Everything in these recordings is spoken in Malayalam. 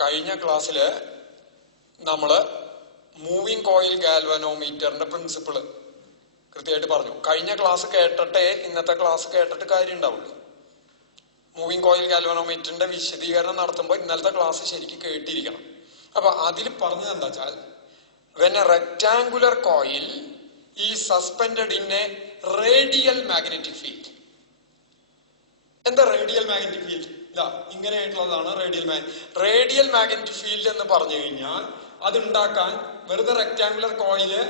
കഴിഞ്ഞ ക്ലാസ്സില് നമ്മള് മൂവിങ് കോയിൽ ഗാൽവനോമീറ്ററിന്റെ പ്രിൻസിപ്പിള് കൃത്യമായിട്ട് പറഞ്ഞു. കഴിഞ്ഞ ക്ലാസ് കേട്ടിട്ടേ ഇന്നത്തെ ക്ലാസ് കേട്ടിട്ട് കാര്യം ഉണ്ടാവുള്ളൂ. മൂവിങ് കോയിൽ ഗാൽവനോമീറ്ററിന്റെ വിശദീകരണം നടത്തുമ്പോൾ ഇന്നലത്തെ ക്ലാസ് ശരിക്കും കേട്ടിരിക്കണം. അപ്പൊ അതിൽ പറഞ്ഞത് എന്താ വെച്ചാൽ, when a rectangular coil is suspended in a radial magnetic field. എന്താ റേഡിയൽ മാഗ്നറ്റിക് ഫീൽഡ്? ഇതാ ഇങ്ങനെയായിട്ടുള്ളതാണ് റേഡിയൽ മാഗ്നറ്റിക് ഫീൽഡ് എന്ന് പറഞ്ഞു കഴിഞ്ഞാൽ അതുണ്ടാക്കാൻ വെറുതെ റെക്ടാങ്കുലർ കോയില്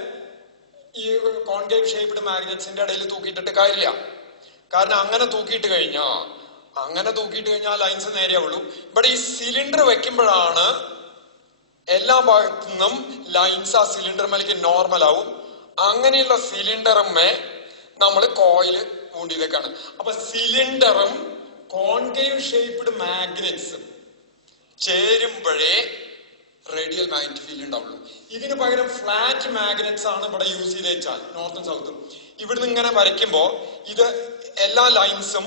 ഈ കോൺകേവ് ഷേപ്ഡ് മാഗ്നറ്റ്സിന്റെ ഇടയിൽ തൂക്കിയിട്ടിട്ട് കാര്യമില്ല. കാരണം അങ്ങനെ തൂക്കിയിട്ട് കഴിഞ്ഞാൽ ലൈൻസ് നേരെയാവുള്ളൂ. ഇവിടെ ഈ സിലിണ്ടർ വെക്കുമ്പോഴാണ് എല്ലാ ഭാഗത്തു നിന്നും ലൈൻസ് ആ സിലിണ്ടർ മേലേക്ക് നോർമൽ ആവും. അങ്ങനെയുള്ള സിലിണ്ടറുമേ നമ്മൾ കോയില് ഊണ്ടിയതൊക്കെയാണ്. അപ്പൊ സിലിണ്ടറും കോൺകേവ് ഷേപ്ഡ് മാഗ്നറ്റ്സും ചേരുമ്പോഴേ റേഡിയൽ മാഗ്നറ്റിക് ഫീൽഡ് ഉണ്ടാവുള്ളൂ. ഇതിന് പകരം ഫ്ലാറ്റ് മാഗ്നറ്റ്സ് ആണ് ഇവിടെ യൂസ് ചെയ്ത് വെച്ചാൽ നോർത്തും സൗത്തും. ഇവിടുന്ന് ഇങ്ങനെ വരയ്ക്കുമ്പോ ഇത് എല്ലാ ലൈൻസും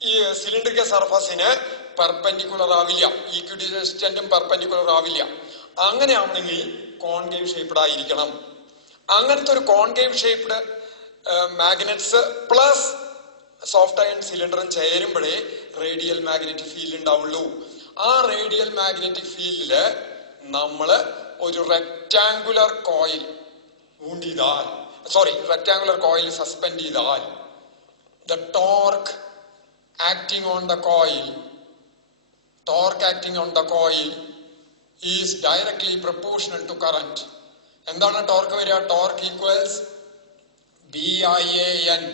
ഈ സിലിണ്ടറിക്കൽ സർഫസിന് പെർപെൻഡിക്കുലർ ആവില്ല, ഈക്വിഡിസ്റ്റന്റും പെർപെൻഡിക്കുലർ ആവില്ല. അങ്ങനെ ആവണമെങ്കിൽ കോൺകേവ് ഷേപ്ഡ് ആയിരിക്കണം. അങ്ങനത്തെ ഒരു concave shaped magnets plus soft iron സിലിണ്ടറും ചേരുമ്പോഴേ റേഡിയൽ മാഗ്നറ്റിക് ഫീൽഡ് ഉണ്ടാവുള്ളൂ. ആ റേഡിയൽ മാഗ്നറ്റിക് ഫീൽഡില് നമ്മള് ഒരു റെക്ടാങ്കുലർ കോയിൽ സസ്പെൻഡ് ചെയ്താൽ the torque acting on the coil is directly proportional to current. എന്താണ് ടോർക്ക് വരിക? Torque equals BIAN.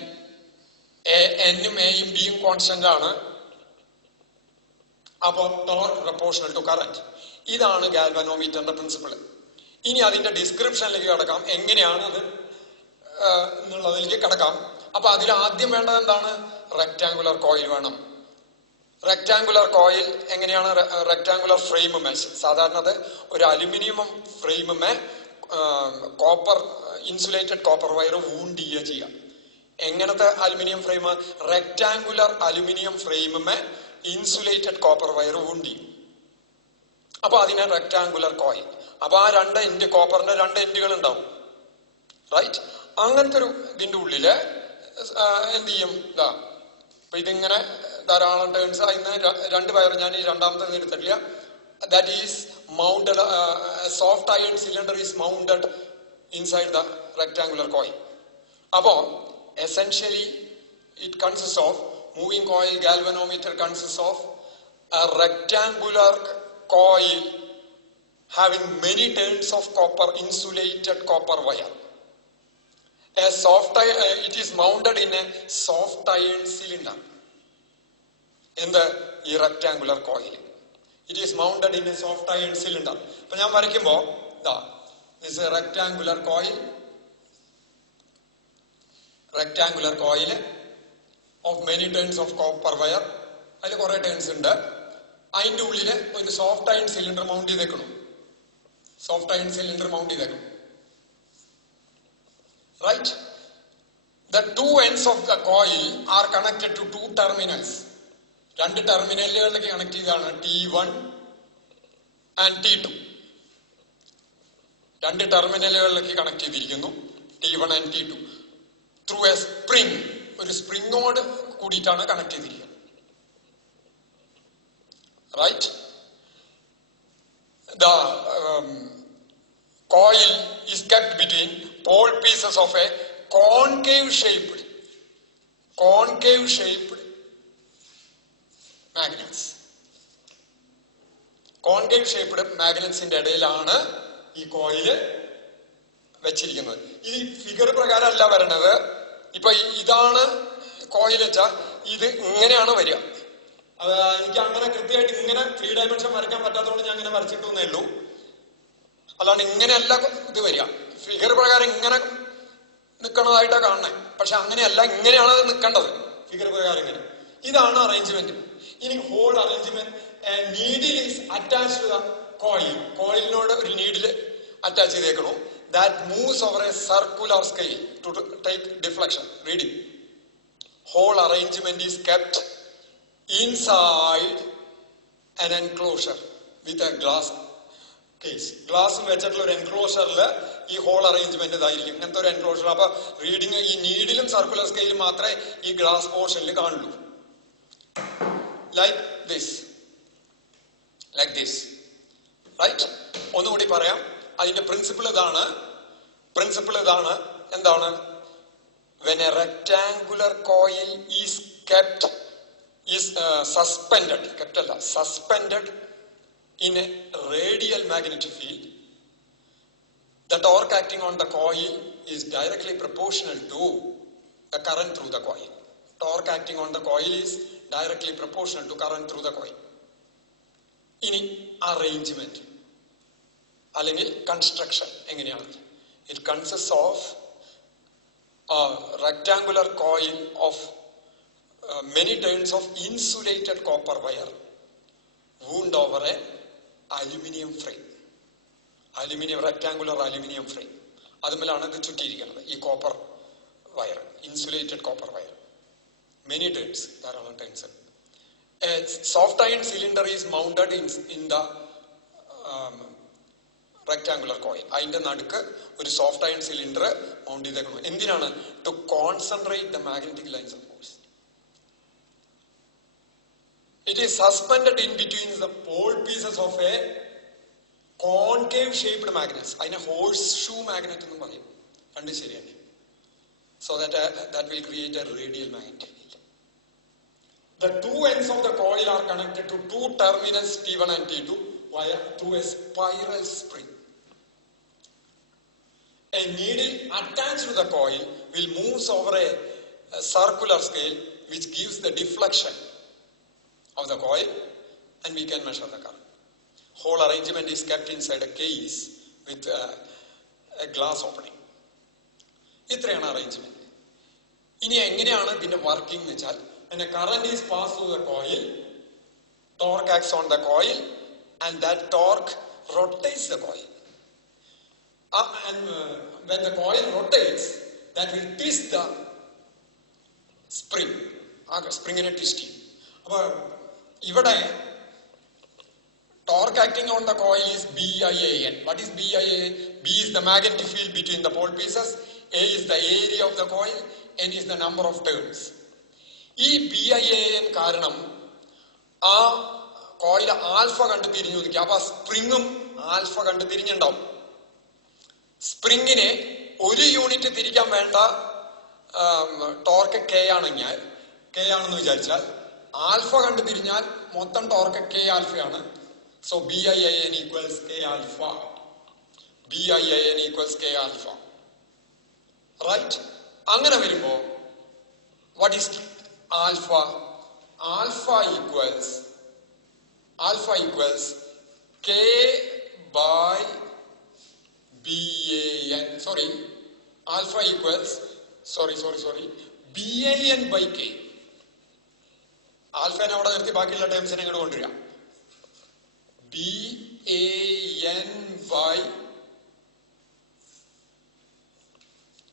എന്നും എയും ബിയും കോൺസ്റ്റന്റ് ആണ്. അപ്പൊ ടോർക്ക് പ്രൊപ്പോർഷണൽ ടു കറന്റ്. ഇതാണ് ഗാൽവനോമീറ്ററിന്റെ പ്രിൻസിപ്പിൾ. ഇനി അതിന്റെ ഡിസ്ക്രിപ്ഷനിലേക്ക് കിടക്കാം, എങ്ങനെയാണ് അത് എന്നുള്ളതിലേക്ക് കിടക്കാം. അപ്പൊ അതിൽ ആദ്യം വേണ്ടത് എന്താണ്? റെക്ടാങ്കുലർ കോയിൽ വേണം. റെക്ടാങ്കുലർ കോയിൽ എങ്ങനെയാണ്? റെക്ടാങ്കുലർ ഫ്രെയിമുമേ, സാധാരണ അത് ഒരു അലുമിനിയം ഫ്രെയിമുമേ കോപ്പർ ഇൻസുലേറ്റഡ് കോപ്പർ വയർ വൂണ്ടിയ ചെയ്യാം. എങ്ങനത്തെ അലുമിനിയം ഫ്രെയിം? റെക്ടാങ്കുലർ അലുമിനിയം ഫ്രെയിമുമേ ഇൻസുലേറ്റഡ് കോപ്പർ വയർ വൂണ്ടി. അപ്പൊ അതിനെ റെക്ടാങ്കുലർ കോയിൽ. അപ്പൊ ആ കോപ്പറിന്റെ രണ്ട് എൻഡുകൾ ഉണ്ടാവും, റൈറ്റ്? അങ്ങനത്തെ ഒരു ഇതിന്റെ ഉള്ളില് എന്ത് ചെയ്യും? അപ്പൊ ഇതിങ്ങനെ ധാരാളം ടേൺസ്. അതിന് രണ്ട് വയർ, ഞാൻ ഈ രണ്ടാമത്തെ എടുത്തിട്ടില്ല. That is mounted, soft iron cylinder is mounted inside the rectangular coil. Apo essentially it consists of, moving coil galvanometer consists of a rectangular coil having many turns of copper, insulated copper wire. It is mounted in a soft iron cylinder in the rectangular coil. It is mounted in a soft iron cylinder. അപ്പൊ ഞാൻ വരയ്ക്കുമ്പോ this is a rectangular coil of many turns of copper wire. അതിൽ കുറെ ടേൺസ് ഉണ്ട്. അതിന്റെ ഉള്ളില് ഒരു സോഫ്റ്റ് അയൺ സിലിണ്ടർ മൗണ്ട് ചെയ്തേക്കണം. Right? The two ends of the coil are connected to two terminals. രണ്ട് ടെർമിനലുകളിലേക്ക് കണക്ട് ചെയ്താണ് T1 and T2. രണ്ട് ടെർമിനലുകളിലേക്ക് കണക്ട് ചെയ്തിരിക്കുന്നു T1 and T2 through A spring. ഒരു സ്പ്രിങ്ങോട് കൂടിയിട്ടാണ് കണക്ട് ചെയ്തിരിക്കുന്നത്, right? The coil is kept between pole pieces of a concave shaped magnets. Concave shaped മാഗ്നറ്റ്സിന്റെ ഇടയിലാണ് ഈ കോയില് വെച്ചിരിക്കുന്നത്. ഇത് ഫിഗർ പ്രകാരം അല്ല വരണത്. ഇപ്പൊ ഇതാണ് കോയിൽ വെച്ചാൽ ഇത് ഇങ്ങനെയാണ് വരിക. എനിക്ക് അങ്ങനെ കൃത്യമായിട്ട് ഇങ്ങനെ 3 ഡയമെൻഷൻ വരയ്ക്കാൻ പറ്റാത്തതുകൊണ്ട് ഞാൻ അങ്ങനെ വരച്ചിട്ടേ ഉള്ളൂ. അല്ലാണ്ട് ഇങ്ങനെയല്ല ഇത് വരിക. ഫിഗർ പ്രകാരം ഇങ്ങനെ നിൽക്കണതായിട്ടാണ് കാണണേ, പക്ഷെ അങ്ങനെയല്ല, ഇങ്ങനെയാണ് അത് നിൽക്കേണ്ടത് ഫിഗർ പ്രകാരം ഇങ്ങനെ. ഇതാണ് അറേഞ്ച്മെന്റ്. ഇനി whole arrangement, needle is attached to the coil. കോയിലിനോട് ഒരു നീഡിൽ അറ്റാച്ച് ചെയ്തേക്കണു. That moves over a circular scale to take deflection reading. Whole arrangement is kept inside an enclosure. With a glass case. Glass വെച്ചിട്ടുള്ള ഒരു എൻക്ലോഷറിൽ ഈ ഹോൾ അറേഞ്ച്മെന്റ് ഇതായിരിക്കും. ഇങ്ങനത്തെ ഒരു എൻക്ലോഷർ. അപ്പൊ റീഡിങ് ഈ നീഡിലും സർക്കുലർ സ്കെയിലും മാത്രമേ ഈ ഗ്ലാസ് പോർഷനിൽ കാണുള്ളൂ. Like this, like this, right? ഒന്നുകൂടി പറയാം. അതിന്റെ പ്രിൻസിപ്പിൾ ഇതാണ്. എന്താണ്? When a rectangular coil is suspended in a radial magnetic field, the torque acting on the coil is directly proportional to the current through the coil. Torque acting on the coil is directly proportional to current through the coil. ഇനി arrangement അല്ലെങ്കിൽ construction എങ്ങനെയാണ്? It consists of a rectangular coil of many turns of insulated copper wire wound over a aluminium frame. Rectangular aluminium frame. അതുമല്ലാണ് ഇത് ചുറ്റിയിരിക്കുന്നത്. ഈ copper wire, insulated copper wire. Many turns, ധാരാളം turns. A soft iron cylinder is mounted in the rectangular coil. അതിന്റെ നടുക്ക് ഒരു സോഫ്റ്റ് അയൺ സിലിണ്ടർ മൗണ്ട് ചെയ്തേക്കണം. എന്തിനാണ്? To concentrate the magnetic lines of force. It is suspended in between the pole pieces of a concave shaped magnets. അതിനെ horseshoe magnet എന്നും പറയും. രണ്ടും ശരിയാണ്. So that will create a radial magnetic field. The two ends of the coil are connected to two terminals T1 and T2 via through a spiral spring. A needle attached to the coil will move over a circular scale which gives the deflection of the coil, and we can measure the current. Whole arrangement is kept inside a case with a glass opening. ഇത്രയാണ് arrangement. ഇനി എങ്ങനെയാണ് ഇതിന്റെ വർക്കിംഗ് എന്ന് വെച്ചാൽ, when a current is passed through the coil, torque acts on the coil and that torque rotates the coil. And when the coil rotates, that will twist the spring. സ്പ്രിങ്ങിനെ ട്വിസ്റ്റ് ചെയ്യും. അപ്പൊ ഇവിടെ torque acting on the coil is BIAN. What is BIAN? B is the magnetic field between the pole pieces, A is the area of the coil, N is the number of turns. ഈ BIAN കാരണം ആ കോയിൽ ആൽഫ കണ്ട് തിരിഞ്ഞു നിൽക്കുക. അപ്പൊ സ്പ്രിങ്ങും ആൽഫ കണ്ട് തിരിഞ്ഞുണ്ടാവും. സ്പ്രിങ്ങിനെ ഒരു യൂണിറ്റ് തിരിക്കാൻ വേണ്ട ടോർക്ക് കെ ആണെന്ന് വിചാരിച്ചാൽ ആൽഫ കണ്ട് തിരിഞ്ഞാൽ മൊത്തം ടോർക്ക് കെ ആൽഫയാണ്. So BIAN equals K alpha. BIAN equals K alpha. Right? അങ്ങനെ വരുമ്പോ what is alpha? Alpha equals K by BAN. Alpha equals BAN by K. ആൽഫനെ അവിടെ നിർത്തി ബാക്കിയുള്ള ടേംസിനെ ഇങ്ങോട്ട് കൊണ്ടുവരിക. BAN by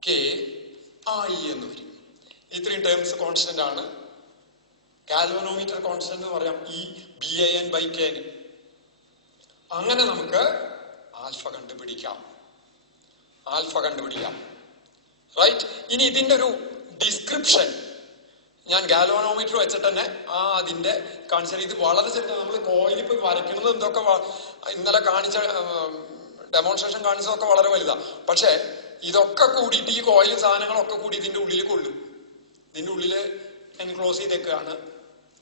K I എന്ന് വരും. ഇത്രയും ടേംസ് കോൺസ്റ്റന്റ് ആണ്. ഗാൽവനോമീറ്റർ കോൺസ്റ്റന്റ് എന്ന് പറയാം ഈ BAN by K. അങ്ങനെ നമുക്ക് ആൽഫ കണ്ടുപിടിക്കാം. റൈറ്റ്? ഇനി ഇതിന്റെ ഒരു ഡിസ്ക്രിപ്ഷൻ ഞാൻ ഗാൽവനോമീറ്റർ വെച്ചിട്ട് തന്നെ അതിന്റെ കാണിച്ചാൽ ഇത് വളരെ ചെറുതാണ്. നമ്മൾ കോയിൽ ഇപ്പൊ വരയ്ക്കുന്നത് എന്തൊക്കെ ഇന്നലെ കാണിച്ച ഡെമോൺസ്ട്രേഷൻ കാണിച്ചതൊക്കെ വളരെ വലുതാണ്. പക്ഷെ ഇതൊക്കെ കൂടിയിട്ട് ഈ കോയിൽ സാധനങ്ങളൊക്കെ കൂടി ഇതിന്റെ ഉള്ളിൽ കൊള്ളും. ഇതിന്റെ ഉള്ളില് എൻക്ലോസ് ചെയ്തേക്കാണ്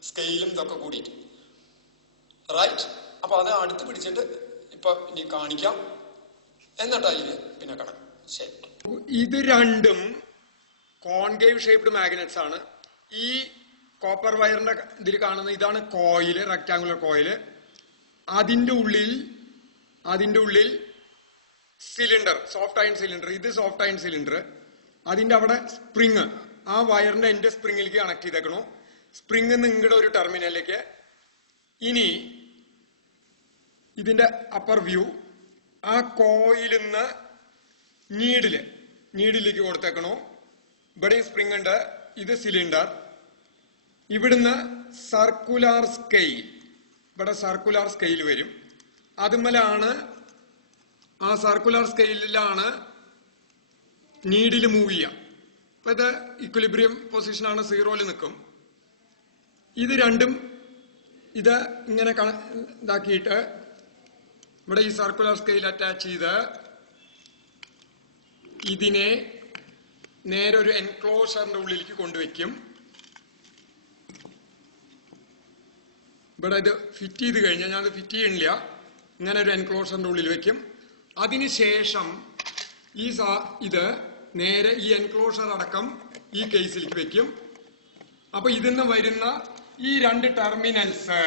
സ്കെയിലും ഇതൊക്കെ കൂടിയിട്ട്. റൈറ്റ്? അപ്പൊ അത് അടുത്ത് പിടിച്ചിട്ട് ഇപ്പൊ ഇനി കാണിക്കാം. എന്നിട്ടതില് പിന്നെ കടക്കാം. ശരി. ഇത് രണ്ടും കോൺകേവ് ഷേപ്ഡ് മാഗ്നറ്റ്സ് ആണ്. ഈ കോപ്പർ വയറിന്റെ ഇതിൽ കാണുന്ന ഇതാണ് കോയില്, റെക്ടാങ്കുലർ കോയില്. അതിന്റെ ഉള്ളിൽ സിലിണ്ടർ, സോഫ്റ്റ് അയൺ സിലിണ്ടർ. ഇത് സോഫ്റ്റ് അയൺ സിലിണ്ടർ. അതിന്റെ അവിടെ സ്പ്രിങ്, ആ വയറിന്റെ എന്റെ സ്പ്രിങ്ങിലേക്ക് കണക്ട് ചെയ്തേക്കണു. സ്പ്രിങ് നിങ്ങളുടെ ഒരു ടെർമിനലിലേക്ക്. ഇനി ഇതിന്റെ അപ്പർ വ്യൂ, ആ കോയിലിന്ന് നീഡിലേക്ക് കൊടുത്തേക്കണു. ഇവിടെ സ്പ്രിങ് ഉണ്ട്. ഇത് സിലിണ്ടർ. ഇവിടുന്ന് സർക്കുലാർ സ്കെയിൽ, ഇവിടെ സർക്കുലാർ സ്കെയിൽ വരും. അതുമല്ലാണ് ആ സർക്കുലർ സ്കെയിലിലാണ് നീഡിൽ മൂവ് ചെയ്യുക. അപ്പൊ ഇത് ഇക്വിലിബ്രിയം പൊസിഷനാണ്, സീറോയിൽ നിൽക്കും. ഇത് രണ്ടും ഇത് ഇങ്ങനെ ഇതാക്കിയിട്ട് ഇവിടെ ഈ സർക്കുലർ സ്കെയിൽ അറ്റാച്ച് ചെയ്ത് ഇതിനെ നേരെ ഒരു എൻക്ലോഷറിന്റെ ഉള്ളിലേക്ക് കൊണ്ടുവയ്ക്കും. ഇവിടെ ഇത് ഫിറ്റ് ചെയ്ത് കഴിഞ്ഞാൽ ഞാനത് ഫിറ്റ് ചെയ്യണില്ല, ഇങ്ങനെ ഒരു എൻക്ലോഷറിന്റെ ഉള്ളിൽ വെക്കും. അതിനുശേഷം ഇത് നേരെ ഈ എൻക്ലോഷർ അടക്കം ഈ കേസിലേക്ക് വെക്കും. അപ്പൊ ഇതിന്ന് വരുന്ന ഈ രണ്ട് ടെർമിനൽസ്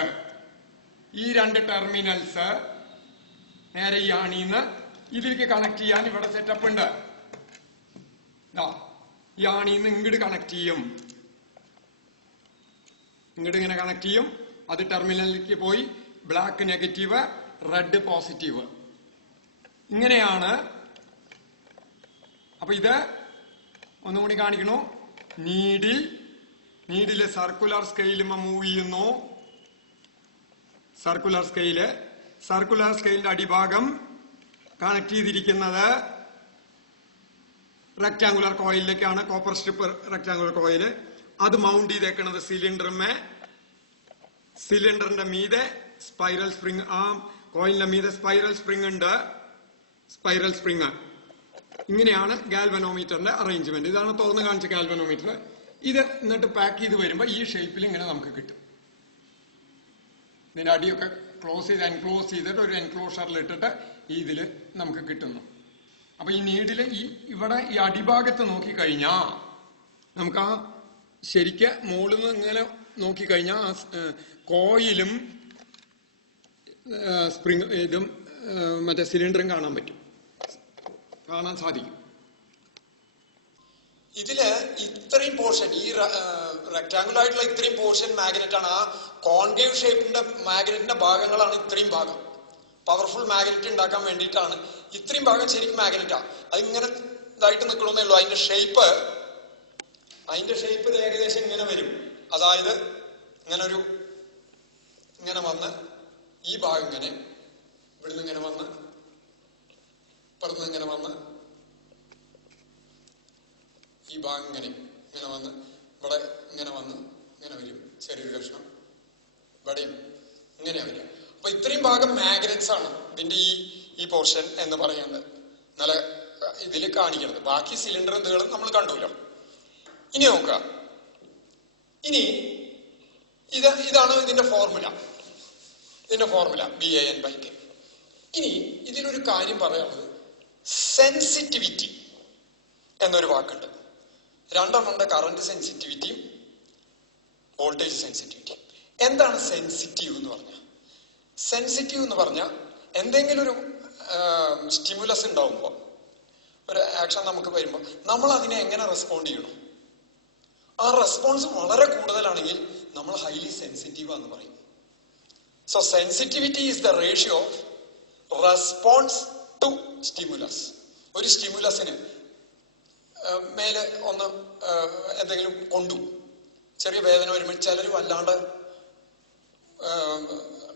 നേരെ ഈ ആണിന്ന് ഇതിലേക്ക് കണക്ട് ചെയ്യാൻ ഇവിടെ സെറ്റപ്പ് ഉണ്ട്. ഈ ആണിന്ന് ഇങ്ങോട്ട് കണക്ട് ചെയ്യും, ഇങ്ങോട്ട് ഇങ്ങനെ കണക്ട് ചെയ്യും. അത് ടെർമിനലിലേക്ക് പോയി ബ്ലാക്ക് നെഗറ്റീവ്, റെഡ് പോസിറ്റീവ്, ഇങ്ങനെയാണ്. അപ്പൊ ഇത് ഒന്നുകൂടി കാണിക്കണു. നീഡില് സർക്കുലർ സ്കെയിലുമ മൂവ് ചെയ്യുന്നു. സർക്കുലർ സ്കെയിലിന്റെ അടിഭാഗം കണക്ട് ചെയ്തിരിക്കുന്നത് റെക്ടാങ്കുലർ കോയിലേക്കാണ്. കോപ്പർ സ്ട്രിപ്പ് റെക്ടാങ്കുലർ കോയില് അത് മൗണ്ട് ചെയ്തേക്കുന്നത് സിലിണ്ടറിന്റെ മീതെ സ്പൈറൽ സ്പ്രിങ്, ആ കോയിലിന്റെ മീതെ സ്പൈറൽ സ്പ്രിങ് ഉണ്ട്. Spiral spring. ഇങ്ങനെയാണ് ഗാൽവനോമീറ്ററിന്റെ അറേഞ്ച്മെന്റ്. ഇതാണ് തുറന്ന് കാണിച്ച ഗാൽവനോമീറ്റർ. ഇത് എന്നിട്ട് പാക്ക് ചെയ്ത് വരുമ്പോ ഈ ഷേപ്പിൽ ഇങ്ങനെ നമുക്ക് കിട്ടും. ഇതിന്റെ അടിയൊക്കെ എൻക്ലോസ് ചെയ്തിട്ട് ഒരു എൻക്ലോഷറിൽ ഇട്ടിട്ട് ഇതില് നമുക്ക് കിട്ടുന്നു. അപ്പൊ ഈ നീഡില് ഇവിടെ ഈ അടിഭാഗത്ത് നോക്കിക്കഴിഞ്ഞാ നമുക്ക് ആ ശരിക്ക് മുകളിൽ നിന്ന് ഇങ്ങനെ നോക്കിക്കഴിഞ്ഞാൽ ആ കോയിലും സ്പ്രിങ് ഇതും മറ്റേ സിലിണ്ടറും കാണാൻ സാധിക്കും. ഇതില് ഇത്രയും പോർഷൻ, ഈ റെക്ടാങ്കുലർ ആയിട്ടുള്ള ഇത്രയും പോർഷൻ മാഗ്നറ്റ് ആണ്. ആ കോൺകേവ് ഷേപ്പിന്റെ മാഗ്നറ്റിന്റെ ഭാഗങ്ങളാണ് ഇത്രയും ഭാഗം. പവർഫുൾ മാഗ്നറ്റ് ഉണ്ടാക്കാൻ വേണ്ടിയിട്ടാണ് ഇത്രയും ഭാഗം ശരിക്കും മാഗ്നറ്റാ. അതിങ്ങനെ ഇതായിട്ട് നിൽക്കണമെന്നേ ഉള്ളൂ. അതിന്റെ ഷേപ്പ് ഏകദേശം ഇങ്ങനെ വരും. അതായത് ഇങ്ങനെ വന്ന് ഈ ഭാഗം ഇങ്ങനെ ഇവിടുന്ന് ഇങ്ങനെ വന്ന് ഇപ്പുറത്ത് ഇങ്ങനെ വന്ന് ഈ ഭാഗം ഇങ്ങനെ വന്ന് ഇവിടെ ഇങ്ങനെ വന്ന് ഇങ്ങനെ വരും. ചെറിയൊരു കഷ്ണം ഇവിടെയും ഇങ്ങനെ വരും. അപ്പൊ ഇത്രയും ഭാഗം മാഗ്നറ്റ്സ് ആണ് ഇതിന്റെ ഈ പോർഷൻ എന്ന് പറയുന്നത്. നല്ല ഇതിൽ കാണിക്കുന്നത്. ബാക്കി സിലിണ്ടർ എന്തുകളും നമ്മൾ കണ്ടുല്ലോ. ഇനി നോക്കുക. ഇതാണ് ഇതിന്റെ ഫോർമുല. BAN/K. ഇനി ഇതിലൊരു കാര്യം പറയാനുള്ളത്, സെൻസിറ്റിവിറ്റി എന്നൊരു വാക്കുണ്ട്. രണ്ടെണ്ണമുണ്ട്, കറന്റ് സെൻസിറ്റിവിറ്റിയും വോൾട്ടേജ് സെൻസിറ്റിവിറ്റിയും. എന്താണ് സെൻസിറ്റീവ് എന്ന് പറഞ്ഞാൽ? സെൻസിറ്റീവ് എന്ന് പറഞ്ഞാൽ എന്തെങ്കിലും ഒരു സ്റ്റിമുലസ് ഉണ്ടാവുമ്പോൾ, ഒരു ആക്ഷൻ നമുക്ക് വരുമ്പോൾ നമ്മൾ അതിനെ എങ്ങനെ റെസ്പോണ്ട് ചെയ്യണം? ആ റെസ്പോൺസ് വളരെ കൂടുതലാണെങ്കിൽ നമ്മൾ ഹൈലി സെൻസിറ്റീവ് എന്ന് പറയും. So sensitivity is the ratio of response to stimulus. ഒരു സ്റ്റിമുലസിന് മേലെ ഒന്ന് എന്തെങ്കിലും കൊണ്ടു ചെറിയ വേദന വരുമ്പോൾ ചിലർ വല്ലാണ്ട്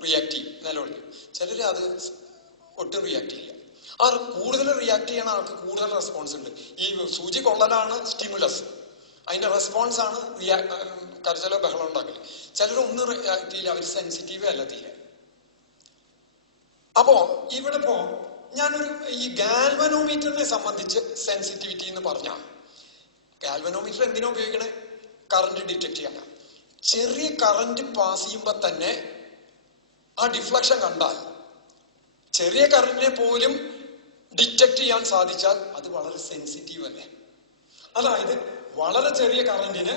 റിയാക്ട് ചെയ്യും, നിലവിളിക്കും. ചിലർ അത് ഒട്ടും റിയാക്ട് ചെയ്യില്ല. ആ കൂടുതൽ റിയാക്ട് ചെയ്യണ ആൾക്ക് കൂടുതൽ റെസ്പോൺസ് ഉണ്ട്. ഈ സൂചി കൊള്ളലാണ് സ്റ്റിമുലസ്, അതിന്റെ റെസ്പോൺസ് ആണ് കരച്ചിലോ ബഹളം ഉണ്ടാക്കല്. ചിലർ ഒന്നും റിയാക്ട് ചെയ്യില്ല, അവർ സെൻസിറ്റീവേ അല്ല തീരെ. അപ്പോ ഇവിടെ ഞാനൊരു ഈ ഗാൽവനോമീറ്ററിനെ സംബന്ധിച്ച് സെൻസിറ്റിവിറ്റി എന്ന് പറഞ്ഞാൽ, ഗാൽവനോമീറ്റർ എന്തിനാ ഉപയോഗിക്കണേ? കറന്റ് ഡിറ്റക്ട് ചെയ്യാൻ. ചെറിയ കറന്റ് പാസ് ചെയ്യുമ്പോ തന്നെ ആ ഡിഫ്ലക്ഷൻ കണ്ടാൽ, ചെറിയ കറന്റിനെ പോലും ഡിറ്റക്ട് ചെയ്യാൻ സാധിച്ചാൽ അത് വളരെ സെൻസിറ്റീവ് അല്ലേ? അതായത് വളരെ ചെറിയ കറന്റിന്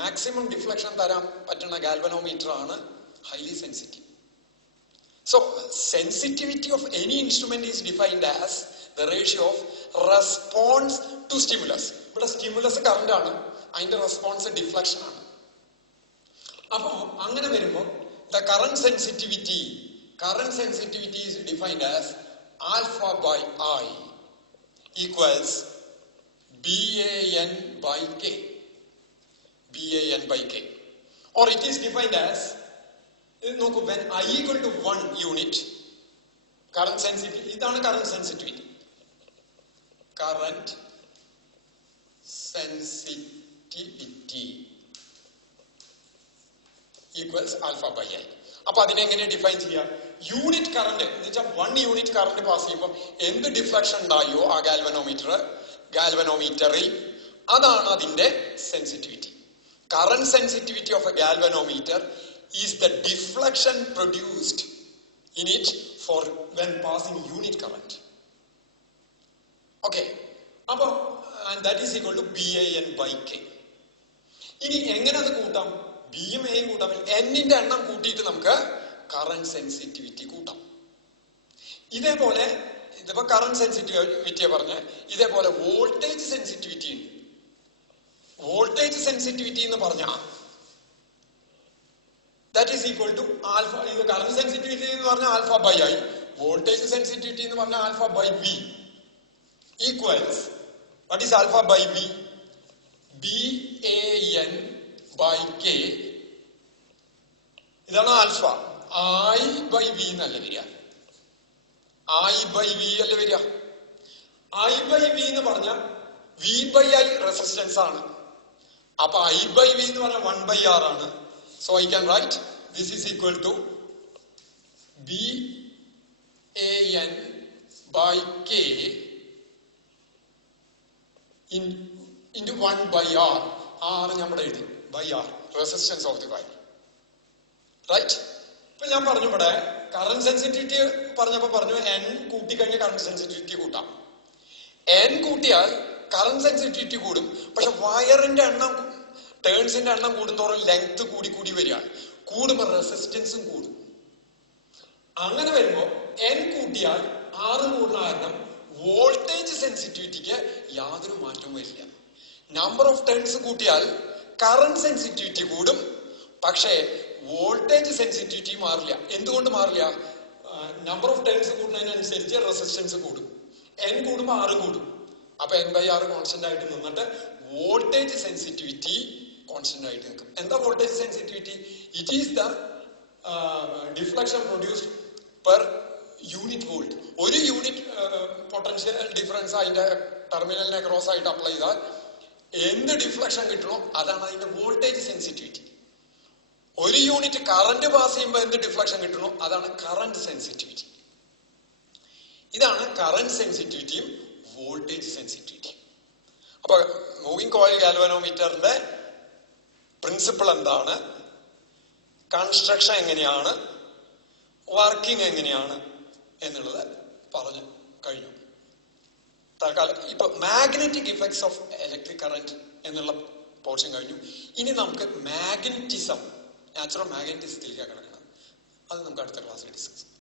മാക്സിമം ഡിഫ്ലക്ഷൻ തരാൻ പറ്റുന്ന ഗാൽവനോമീറ്റർ ആണ് highly sensitive. So, sensitivity of any instrument is defined as the ratio of response to stimulus. ഇവിടെ സ്റ്റിമുലസ് കറന്റ് ആണ്, അതിന്റെ റെസ്പോൺസ് ഡിഫ്ലക്ഷൻ ആണ്. അപ്പോ അങ്ങനെ വരുമ്പോൾ the current sensitivity is defined as alpha by I equals BAN/K. Or it is defined as, when I equal to 1 unit, current sensitivity, ഇതാണ് current sensitivity. Current sensitivity equals alpha by I. അപ്പൊ അതിനെങ്ങനെ ഡിഫൈൻ ചെയ്യാം? യൂണിറ്റ് കറന്റ് എന്ന് വെച്ചാൽ 1 യൂണിറ്റ് കറന്റ് പാസ് ചെയ്യുമ്പോൾ എന്ത് ഡിഫ്ലക്ഷൻ ഉണ്ടായോ ആ ഗാൽവനോമീറ്ററിൽ, അതാണ് അതിന്റെ sensitivity. Current sensitivity of A galvanometer is the deflection produced in it for when passing unit current. Okay, അപ്പോൾ and that is equal to BAN by K. ഇനി എങ്ങനെ അത് കൂട്ടാം? ബിയും എയും കൂട്ടാം. എന്നിന്റെ എണ്ണം കൂട്ടിയിട്ട് നമുക്ക് കറന്റ് സെൻസിറ്റിവിറ്റി കൂട്ടാം. ഇതേപോലെ ഇതിപ്പോ കറന്റ് സെൻസിറ്റിവിറ്റിയെ പറഞ്ഞ് ഇതേപോലെ വോൾട്ടേജ് സെൻസിറ്റിവിറ്റി ഉണ്ട്. വോൾട്ടേജ് സെൻസിറ്റിവിറ്റി എന്ന് പറഞ്ഞാൽ that is equal to alpha. ഇത് കറന്റ് സെൻസിറ്റിവിറ്റി എന്ന് പറഞ്ഞാൽ alpha by I, voltage sensitivity എന്ന് പറഞ്ഞാൽ alpha by V equals what is alpha by v? BAN by K. ഇതാണ് ആൽഫ. I by v എന്നല്ല വരിക, I by v അല്ല വരിക. I by v എന്ന് പറഞ്ഞാൽ v by I റെസിസ്റ്റൻസ് ആണ്. അപ്പൊ I by v എന്ന് പറഞ്ഞാൽ 1 by R ആണ്. So I can write this is equal to BAN by K into 1 by R. R നമ്മുടെ എഴുതി by R, resistance of the wire. Right? ഇപ്പൊ ഞാൻ പറഞ്ഞു ഇവിടെ കറന്റ് സെൻസിറ്റിവിറ്റി പറഞ്ഞു N കൂട്ടിക്കഴിഞ്ഞാൽ കറന്റ് സെൻസിറ്റിവിറ്റി കൂട്ടാം. N കൂട്ടിയാൽ കറന്റ് സെൻസിറ്റിവിറ്റി കൂടും. പക്ഷെ വയറിന്റെ എണ്ണം, ടേൺസിന്റെ എണ്ണം കൂടുന്തോറും ലെങ്ത് കൂടി വരികയാണ്. കൂടുമ്പോൾ റെസിസ്റ്റൻസും കൂടും. അങ്ങനെ വരുമ്പോ N കൂട്ടിയാൽ R കൂടുന്ന കാരണം വോൾട്ടേജ് സെൻസിറ്റിവിറ്റിക്ക് യാതൊരു മാറ്റവും വരില്ല. നമ്പർ ഓഫ് ടേൺസ് കൂട്ടിയാൽ കറന്റ് സെൻസിറ്റിവിറ്റി കൂടും, പക്ഷേ വോൾട്ടേജ് സെൻസിറ്റിവിറ്റി മാറില്ല. എന്തുകൊണ്ട് മാറില്ല? നമ്പർ ഓഫ് ടേൺസ് കൂടുന്നതിനനുസരിച്ച് റെസിസ്റ്റൻസ് കൂടും. N കൂടുമ്പോൾ R കൂടും. അപ്പൊ N by R കോൺസ്റ്റന്റ് ആയിട്ട് നിന്നിട്ട് വോൾട്ടേജ് സെൻസിറ്റിവിറ്റി കോൺസ്റ്റന്റ് ആയിട്ട് നിൽക്കും. എന്താ voltage sensitivity? It is the deflection produced per unit volt. ഒരു യൂണിറ്റ് പൊട്ടൻഷ്യൽ ഡിഫറൻസ് അതിന്റെ ടെർമിനലിനെ ക്രോസ് ആയിട്ട് അപ്ലൈ ചെയ്താൽ എന്ത് ഡിഫ്ലക്ഷൻ കിട്ടണോ അതാണ് അതിന്റെ വോൾട്ടേജ് സെൻസിറ്റിവിറ്റി. ഒരു യൂണിറ്റ് കറന്റ് പാസ് ചെയ്യുമ്പോൾ എന്ത് ഡിഫ്ലക്ഷൻ കിട്ടണോ അതാണ് കറന്റ് സെൻസിറ്റിവിറ്റി. ഇതാണ് കറന്റ് സെൻസിറ്റിവിറ്റിയും വോൾട്ടേജ് സെൻസിറ്റിവിറ്റിയും. അപ്പൊ മൂവിംഗ് കോയിൽ ഗാൽവനോമീറ്ററിന്റെ പ്രിൻസിപ്പിൾ എന്താണ്, കൺസ്ട്രക്ഷൻ എങ്ങനെയാണ്, വർക്കിംഗ് എങ്ങനെയാണ് എന്നുള്ളത് പറഞ്ഞു കഴിഞ്ഞു. തൽക്കാലം ഇപ്പൊ magnetic effects of electric current എന്നുള്ള പോർഷൻ കഴിഞ്ഞു. ഇനി നമുക്ക് മാഗ്നറ്റിസം, നാച്ചുറൽ മാഗ്നറ്റിസത്തിലേക്ക് കിടക്കണം. അത് നമുക്ക് അടുത്ത ക്ലാസ്സിൽ ഡിസ്കസ് ചെയ്യാം.